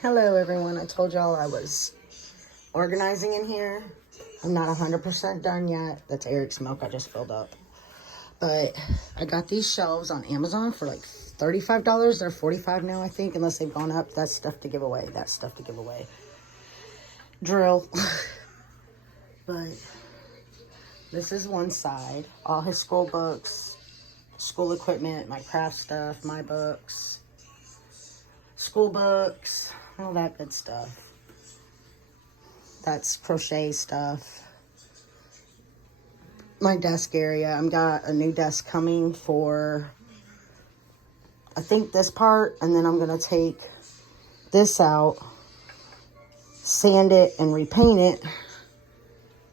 Hello everyone, I told y'all I was organizing in here. I'm not 100% done yet. That's Eric's milk I just filled up. But I got these shelves on Amazon for like $35. They're $45 now, I think, unless they've gone up. That's stuff to give away. That's stuff to give away. Drill. But this is one side. All his school books, school equipment, my craft stuff, my books, school books, all that good stuff. That's crochet stuff. My desk area. I've got a new desk coming for, I think, this part. And then I'm going to take this out, sand it, and repaint it.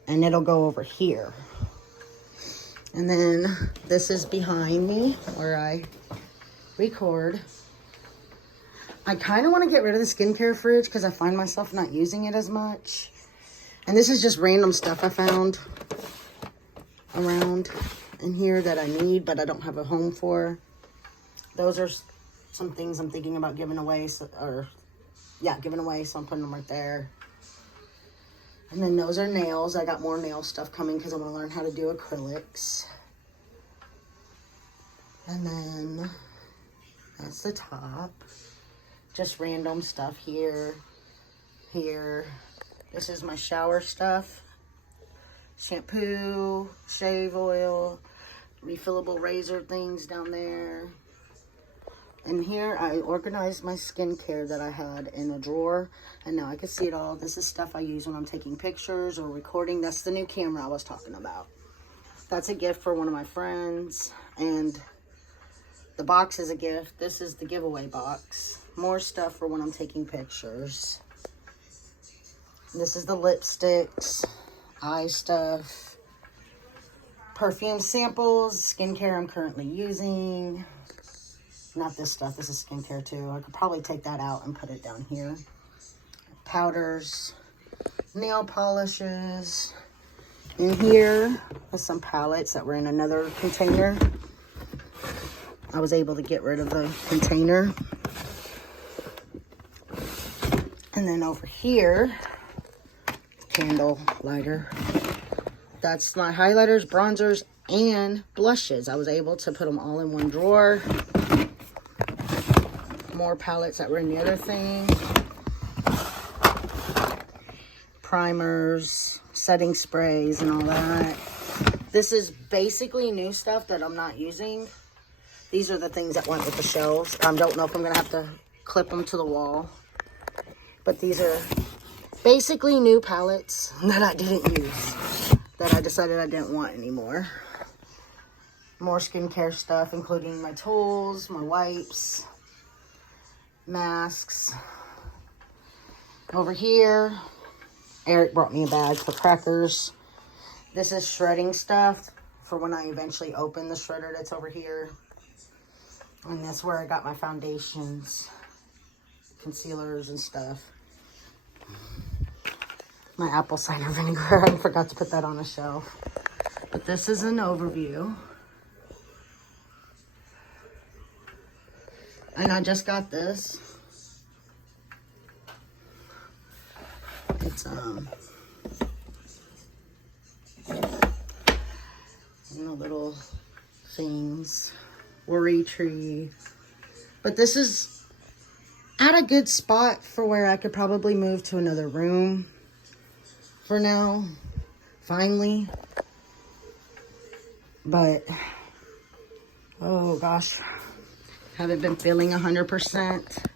And it'll go over here. And then this is behind me where I record. I kind of want to get rid of the skincare fridge because I find myself not using it as much. And this is just random stuff I found around in here that I need, but I don't have a home for. Those are some things I'm thinking about giving away. Giving away, so I'm putting them right there. And then those are nails. I got more nail stuff coming because I want to learn how to do acrylics. And then that's the top. Just random stuff here, here. This is my shower stuff. Shampoo, shave oil, refillable razor things down there. And here I organized my skincare that I had in a drawer. And now I can see it all. This is stuff I use when I'm taking pictures or recording. That's the new camera I was talking about. That's a gift for one of my friends. And the box is a gift. This is the giveaway box. More stuff for when I'm taking pictures. This is the lipsticks, eye stuff, perfume samples, skincare I'm currently using. Not this stuff, this is skincare too. I could probably take that out and put it down here. Powders, nail polishes. In here is some palettes that were in another container. I was able to get rid of the container. And then over here, candle lighter. That's my highlighters, bronzers, and blushes. I was able to put them all in one drawer. More palettes that were in the other thing. Primers, setting sprays, and all that. This is basically new stuff that I'm not using. These are the things that went with the shelves. I don't know if I'm going to have to clip them to the wall. But these are basically new palettes that I didn't use, that I decided I didn't want anymore. More skincare stuff, including my tools, my wipes, masks. Over here, Eric brought me a bag for crackers. This is shredding stuff for when I eventually open the shredder that's over here. And that's where I got my foundations, concealers, and stuff. My apple cider vinegar. I forgot to put that on a shelf. But this is an overview. And I just got this. It's little things. Worry tree. But this is at a good spot for where I could probably move to another room for now, finally. But oh gosh, haven't been feeling 100%,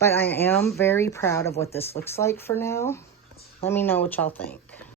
but I am very proud of what this looks like for now. Let me know what y'all think.